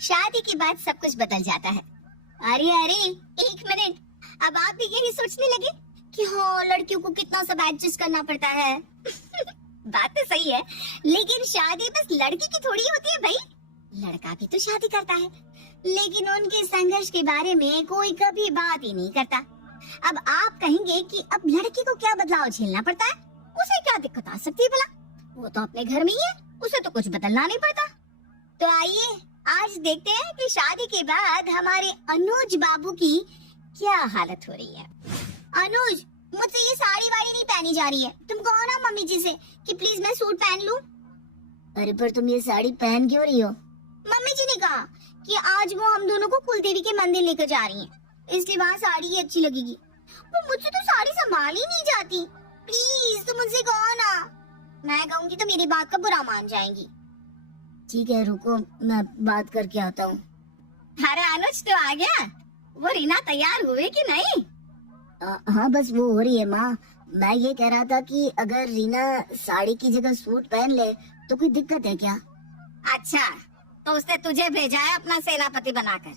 शादी के बाद सब कुछ बदल जाता है। अरे अरे एक मिनट, अब आप भी यही सोचने लगे कि हाँ लड़कियों को कितना सब एडजस्ट करना पड़ता है। बात तो सही है, लेकिन शादी बस लड़की की थोड़ी होती है भाई, लड़का भी तो शादी करता है, लेकिन उनके संघर्ष के बारे में कोई कभी बात ही नहीं करता। अब आप कहेंगे कि अब लड़की को क्या बदलाव झेलना पड़ता है, उसे क्या दिक्कत आ सकती है भला, वो तो अपने घर में ही है, उसे तो कुछ बदलना नहीं पड़ता। तो आइए आज देखते हैं कि शादी के बाद हमारे अनुज बाबू की क्या हालत हो रही है। अनुज, मुझसे ये साड़ी वाड़ी नहीं पहनी जा रही है, तुम कहो ना मम्मी जी से कि प्लीज मैं सूट पहन लूं। अरे पर तुम ये साड़ी पहन क्यों रही हो? मम्मी जी ने कहा कि आज वो हम दोनों को कुलदेवी के मंदिर लेकर जा रही हैं, इसलिए वहाँ साड़ी ही अच्छी लगेगी। वो मुझसे तो साड़ी संभाल ही नहीं जाती, प्लीज तुम मुझसे कहो ना, मैं कहूँगी तो मेरी बात का बुरा मान जाएंगी। ठीक है रुको, मैं बात करके आता हूँ। अरे अनुज तो आ गया, वो रीना तैयार हुए कि नहीं? हाँ बस वो हो रही है माँ। मैं ये कह रहा था कि अगर रीना साड़ी की जगह सूट पहन ले तो कोई दिक्कत है क्या? अच्छा, तो उसने तुझे भेजा है अपना सेनापति बनाकर।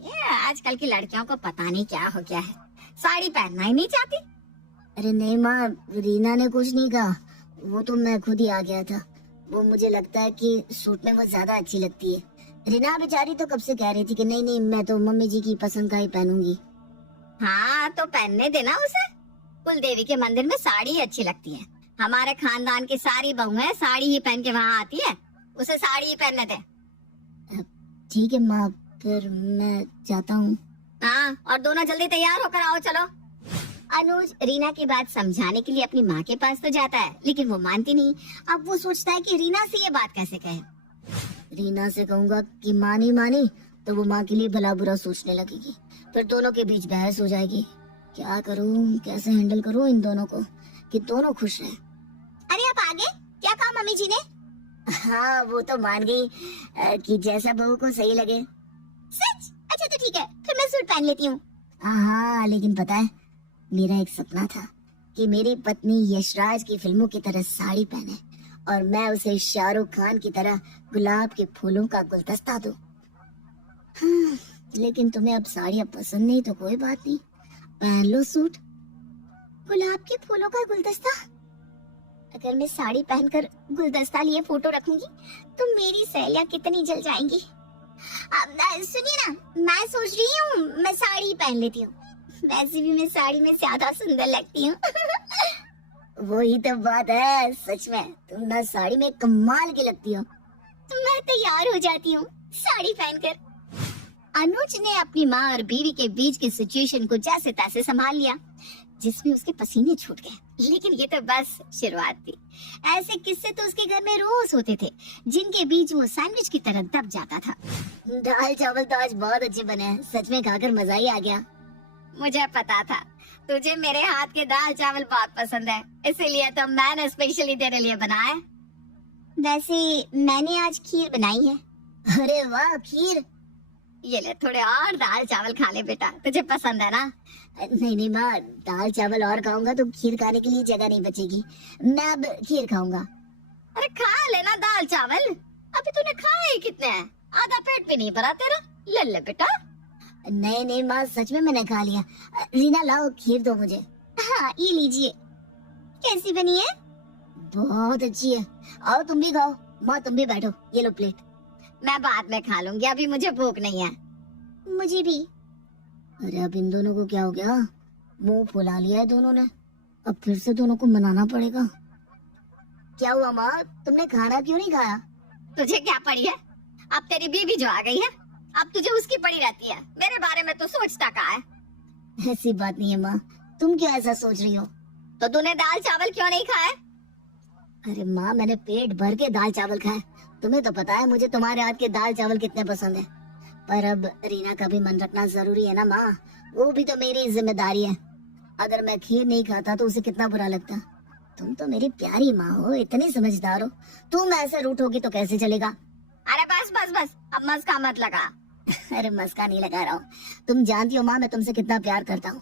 ये आजकल की लड़कियों को पता नहीं क्या हो गया है, साड़ी पहनना ही नहीं चाहती। अरे नहीं माँ, रीना ने कुछ नहीं कहा, वो तो मैं खुद ही आ गया था। वो मुझे लगता है कि सूट में वो ज्यादा अच्छी लगती है। रीना बेचारी तो कब से कह रही थी कि नहीं नहीं मैं तो मम्मी जी की पसंद का ही पहनूंगी। हाँ तो पहनने देना उसे, कुलदेवी के मंदिर में साड़ी ही अच्छी लगती है। हमारे खानदान की सारी बहुएं साड़ी ही पहन के वहाँ आती है, उसे साड़ी ही पहनने दे। ठीक है माँ, फिर मैं जाता हूँ। हाँ और दोनों जल्दी तैयार होकर आओ, चलो। अनुज रीना की बात समझाने के लिए अपनी माँ के पास तो जाता है, लेकिन वो मानती नहीं। अब वो सोचता है कि रीना से ये बात कैसे कहे। रीना से कहूंगा कि माँ नहीं मानी तो वो माँ के लिए भला बुरा सोचने लगेगी, फिर दोनों के बीच बहस हो जाएगी। क्या करूँ, कैसे हैंडल करूँ इन दोनों को कि दोनों खुश रहें। अरे आप आगे क्या कहा मम्मी जी ने? हाँ वो तो मान गई कि जैसा बहू को सही लगे। सच? अच्छा तो ठीक है, फिर मैं सूट पहन लेती हूँ। हाँ लेकिन पता है, मेरा एक सपना था कि मेरी पत्नी यशराज की फिल्मों की तरह साड़ी पहने और मैं उसे शाहरुख खान की तरह गुलाब के फूलों का गुलदस्ता दूं। हाँ, लेकिन तुम्हें अब साड़ियाँ पसंद नहीं तो कोई बात नहीं, पहन लो सूट। गुलाब के फूलों का गुलदस्ता? अगर मैं साड़ी पहनकर गुलदस्ता लिए फोटो रखूंगी तो मेरी सहेलियां कितनी जल जाएंगी। सुनिए ना, मैं सोच रही हूँ मैं साड़ी पहन लेती हूँ, वैसे भी मैं साड़ी में ज्यादा सुंदर लगती हूँ। वही तो बात है, सच में तुम ना साड़ी में कमाल की लगती हो। तो मैं तैयार हो जाती हूँ साड़ी पहनकर। अनुज ने अपनी माँ और बीवी के बीच की सिचुएशन को जैसे तैसे संभाल लिया, जिसमें उसके पसीने छूट गए। लेकिन ये तो बस शुरुआत थी, ऐसे किस्से तो उसके घर में रोज होते थे, जिनके बीच वो सैंडविच की तरह दब जाता था। दाल चावल तो आज बहुत अच्छे बने हैं, सच में खाकर मजा ही आ गया। मुझे पता था तुझे मेरे हाथ के दाल चावल बहुत पसंद है, इसीलिए तो मैंने स्पेशली तेरे लिए बनाया। वैसे मैंने आज खीर बनाई है। अरे वाह, खीर? ये ले थोड़े और दाल चावल खा ले बेटा, तुझे पसंद है ना? नहीं नहीं माँ, दाल चावल और खाऊंगा तो खीर खाने के लिए जगह नहीं बचेगी, मैं अब खीर खाऊंगा। अरे खा लेना दाल चावल, अभी तूने खाए ही कितने हैं, आधा पेट भी नहीं भरा तेरा, ले ले बेटा। नहीं नहीं माँ, सच में मैंने खा लिया। रीना लाओ खीर दो मुझे। हाँ ये लीजिए। कैसी बनी है? बहुत अच्छी है, आओ तुम भी खाओ। माँ तुम भी बैठो, ये लो प्लेट। मैं बाद में खा लूंगी, अभी मुझे भूख नहीं है। मुझे भी। अरे अब इन दोनों को क्या हो गया, मुंह फुला लिया है दोनों ने, अब फिर से दोनों को मनाना पड़ेगा। क्या हुआ माँ, तुमने खाना क्यों नहीं खाया? तुझे क्या पड़ी है, अब तेरी बीवी जो आ गई है, अब तुझे उसकी पड़ी रहती है, मेरे बारे में तो सोचता कहाँ है। ऐसी बात नहीं है माँ, तुम क्यों ऐसा सोच रही हो? तो तूने दाल चावल क्यों नहीं खाए? अरे माँ मैंने पेट भर के दाल चावल खाए, तुम्हें तो पता है मुझे तुम्हारे हाथ के दाल चावल कितने पसंद है। पर अब रीना का भी मन रखना जरूरी है ना माँ, वो भी तो मेरी जिम्मेदारी है। अगर मैं खीर नहीं खाता तो उसे कितना बुरा लगता। तुम तो मेरी प्यारी माँ हो, इतनी समझदार हो, तुम ऐसे रूठोगी तो कैसे चलेगा। अरे बस बस बस, अब मस्का मत लगा। अरे मस्का नहीं लगा रहा हूँ, तुम जानती हो माँ मैं तुमसे कितना प्यार करता हूँ।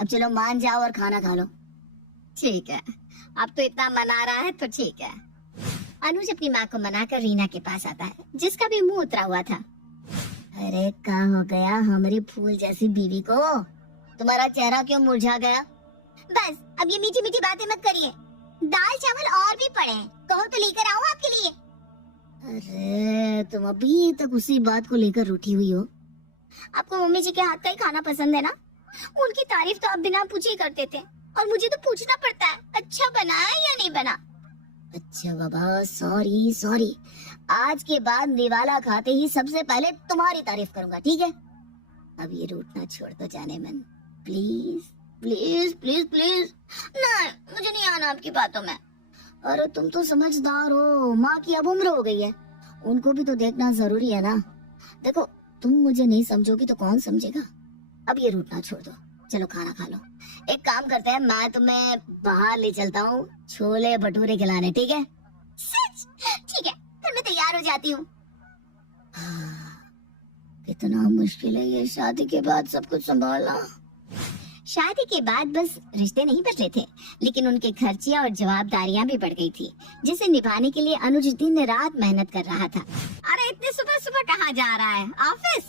अब चलो मान जाओ और खाना खा लो। ठीक है, अब तो इतना मना रहा है तो ठीक है। अनुज अपनी माँ को मनाकर रीना के पास आता है, जिसका भी मुंह उतरा हुआ था। अरे क्या हो गया हमारी फूल जैसी बीवी को? तुम्हारा चेहरा क्यों मुरझा गया? बस अब ये मीठी मीठी बातें मत करिए। दाल चावल और भी पड़े हैं, कहो तो लेकर आऊं आपके लिए। अरे तुम अभी तक उसी बात को लेकर रूठी हुई हो। आपको मम्मी जी के हाथ का ही खाना पसंद है ना? उनकी तारीफ तो आप बिना पूछे ही करते थे, और मुझे तो पूछना पड़ता है अच्छा बना है या नहीं बना। अच्छा बाबा, सॉरी सॉरी। आज के बाद निवाला खाते ही सबसे पहले तुम्हारी तारीफ करूंगा, ठीक है? अब ये रूठना छोड़ दो जाने मन, प्लीज प्लीज प्लीज प्लीज। नहीं, मुझे नहीं आना आपकी बातों में। अरे तुम तो समझदार हो, माँ की अब उम्र हो गई है, उनको भी तो देखना जरूरी है ना। देखो तुम मुझे नहीं समझोगी तो कौन समझेगा। अब ये रूठना छोड़ दो, चलो खाना खा लो। एक काम करते हैं, मैं तुम्हें बाहर ले चलता हूँ छोले भटूरे खिलाने, ठीक है? सच? ठीक है, फिर मैं तैयार हो जाती हूँ। कितना मुश्किल है ये शादी के बाद सब कुछ संभालना। शादी के बाद बस रिश्ते नहीं बदले थे, लेकिन उनके खर्चियाँ और जवाबदारियाँ भी बढ़ गई थी, जिसे निभाने के लिए अनुज दिन रात मेहनत कर रहा था। अरे इतने सुबह सुबह कहाँ जा रहा है? ऑफिस?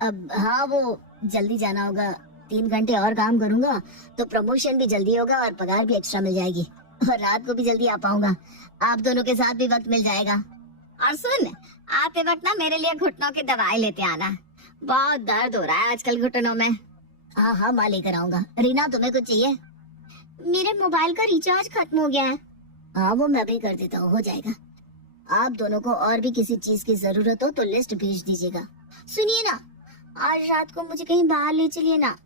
अब हाँ, वो जल्दी जाना होगा। 3 घंटे और काम करूंगा तो प्रमोशन भी जल्दी होगा और पगार भी एक्स्ट्रा मिल जाएगी, और रात को भी जल्दी आ पाऊंगा। आप दोनों के साथ भी वक्त मिल जाएगा। और सुन, आते वक्त ना मेरे लिए घुटनों की दवाई लेते आना, बहुत दर्द हो रहा है आजकल घुटनों में। हाँ हाँ, मैं लेकर आऊंगा। रीना तुम्हें कुछ चाहिए? मेरे मोबाइल का रिचार्ज खत्म हो गया है। हाँ वो मैं भी कर देता हूँ, हो जाएगा। आप दोनों को और भी किसी चीज की जरूरत हो तो लिस्ट भेज दीजिएगा। सुनिए ना, आज रात को मुझे कहीं बाहर ले चलिए ना,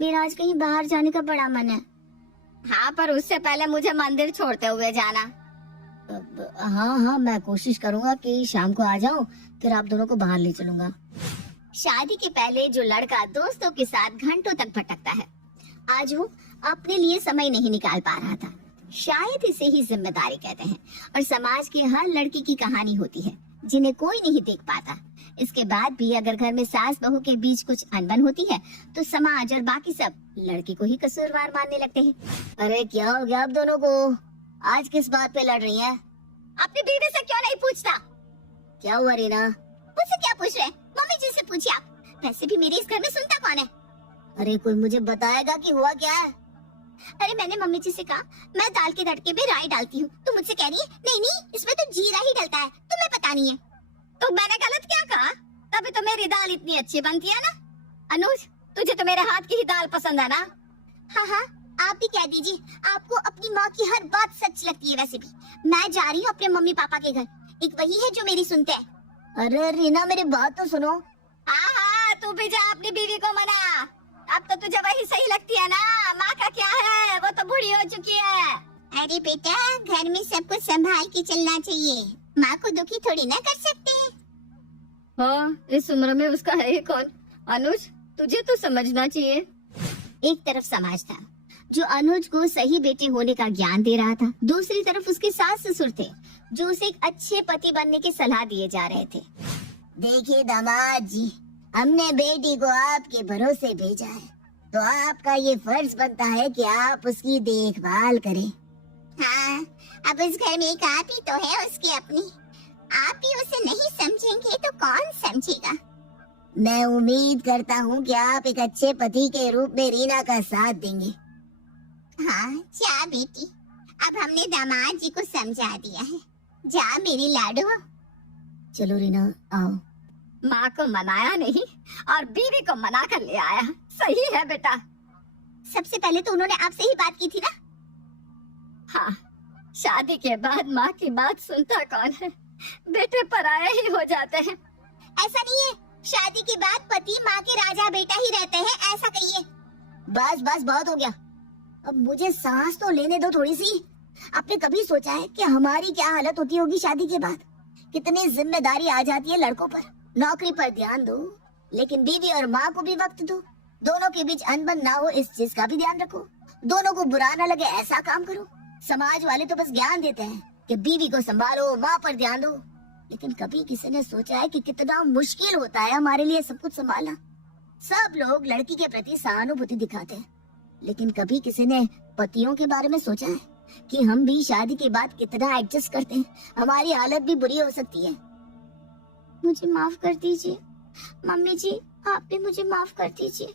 मेरा आज कहीं बाहर जाने का बड़ा मन है। हाँ, पर उससे पहले मुझे मंदिर छोड़ते हुए जाना। हाँ हाँ, मैं कोशिश करूंगा कि शाम को आ जाऊं, फिर आप दोनों को बाहर ले चलूंगा। शादी के पहले जो लड़का दोस्तों के साथ घंटों तक भटकता है, आज वो अपने लिए समय नहीं निकाल पा रहा था। शायद इसे ही जिम्मेदारी कहते हैं, और समाज की हर लड़की की कहानी होती है जिन्हें कोई नहीं देख पाता। इसके बाद भी अगर घर में सास बहू के बीच कुछ अनबन होती है तो समाज और बाकी सब लड़की को ही कसूरवार मानने लगते हैं। अरे क्या हो गया आप दोनों को? आज किस बात पे लड़ रही हैं? अपनी बीवी से क्यों नहीं पूछता? क्या हुआ रीना? मुझसे क्या पूछ रहे? मम्मी जी से पूछिए आप। वैसे भी मेरे इस घर में सुनता कौन है? अरे कोई मुझे बताएगा कि हुआ क्या है? अरे मैंने मम्मी जी से कहा मैं दाल के तड़के में राई डालती हूँ, तो मुझसे कह रही है नहीं नहीं इसमें तो जीरा ही डलता है, तुम्हें पता नहीं है। तो मैंने गलत क्या कहा? तभी तो मेरी दाल इतनी अच्छी बनती है ना। अनुज, तुझे तो मेरे हाथ की ही दाल पसंद है ना? हाँ हाँ, आप भी कह दीजिए, आपको अपनी माँ की हर बात सच लगती है। वैसे भी मैं जा रही हूँ अपने मम्मी पापा के घर, एक वही है जो मेरी सुनते हैं। अरे रीना मेरी बात तो सुनो। हाँ हाँ, तू भी जा अपनी बीवी को मना। अब तो तुझे वही सही लगती है ना, माँ का क्या है, वो तो बूढ़ी हो चुकी है। अरे बेटा, घर में सब कुछ संभाल के चलना चाहिए, माँ को दुखी थोड़ी ना कर सकते। हाँ, इस उम्र में उसका है ही कौन? अनुज, तुझे तो समझना चाहिए। एक तरफ समाज था जो अनुज को सही बेटे होने का ज्ञान दे रहा था, दूसरी तरफ उसके सास ससुर थे जो उसे एक अच्छे पति बनने की सलाह दिए जा रहे थे। देखिए दामाद जी, हमने बेटी को आपके भरोसे भेजा है, तो आपका ये फर्ज बनता है कि आप उसकी देखभाल करें। हाँ, अब इस घर में एक आप ही तो है उसकी अपनी, आप ही उसे नहीं समझेंगे तो कौन समझेगा। मैं उम्मीद करता हूँ कि आप एक अच्छे पति के रूप में रीना का साथ देंगे। हाँ, जा बेटी, अब हमने दामाद जी को समझा दिया है, जा मेरी लाडो। चलो रीना आओ। माँ को मनाया नहीं और बीवी को मना कर ले आया, सही है बेटा। सबसे पहले तो उन्होंने आपसे ही बात की थी ना। हाँ, शादी के बाद माँ की बात सुनता कौन है, बेटे पराये ही हो जाते हैं। ऐसा नहीं है, शादी के बाद पति माँ के राजा बेटा ही रहते हैं, ऐसा कहिए। बस बस बहुत हो गया, अब मुझे सांस तो लेने दो थोड़ी सी। आपने कभी सोचा है कि हमारी क्या हालत होती होगी शादी के बाद? कितनी जिम्मेदारी आ जाती है लड़कों पर। नौकरी पर ध्यान दो, लेकिन बीवी और माँ को भी वक्त दो। दोनों के बीच अनबन ना हो इस चीज का भी ध्यान रखो। दोनों को बुरा ना लगे ऐसा काम करो। समाज वाले तो बस ज्ञान देते हैं कि बीवी को संभालो, माँ पर ध्यान दो, लेकिन कभी किसी ने सोचा है कि कितना मुश्किल होता है हमारे लिए सब कुछ संभालना। सब लोग लड़की के प्रति सहानुभूति दिखाते हैं, लेकिन कभी किसी ने पतियों के बारे में सोचा है कि हम भी शादी के बाद कितना एडजस्ट करते हैं, हमारी हालत भी बुरी हो सकती है। मुझे माफ कर दीजिए, मम्मी जी आप भी मुझे माफ कर दीजिए।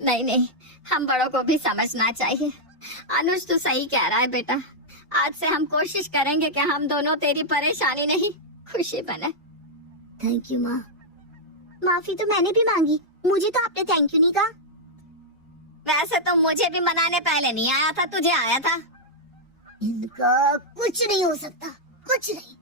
नहीं नहीं, हम बड़ों को भी समझना चाहिए। अनुज तो सही कह रहा है बेटा। आज से हम कोशिश करेंगे कि हम दोनों तेरी परेशानी नहीं खुशी बने। थैंक यू माँ। माफी तो मैंने भी मांगी, मुझे तो आपने थैंक यू नहीं कहा। वैसे तो मुझे भी मनाने पहले नहीं आया था, तुझे आया था। इनका कुछ नहीं हो सकता, कुछ नहीं।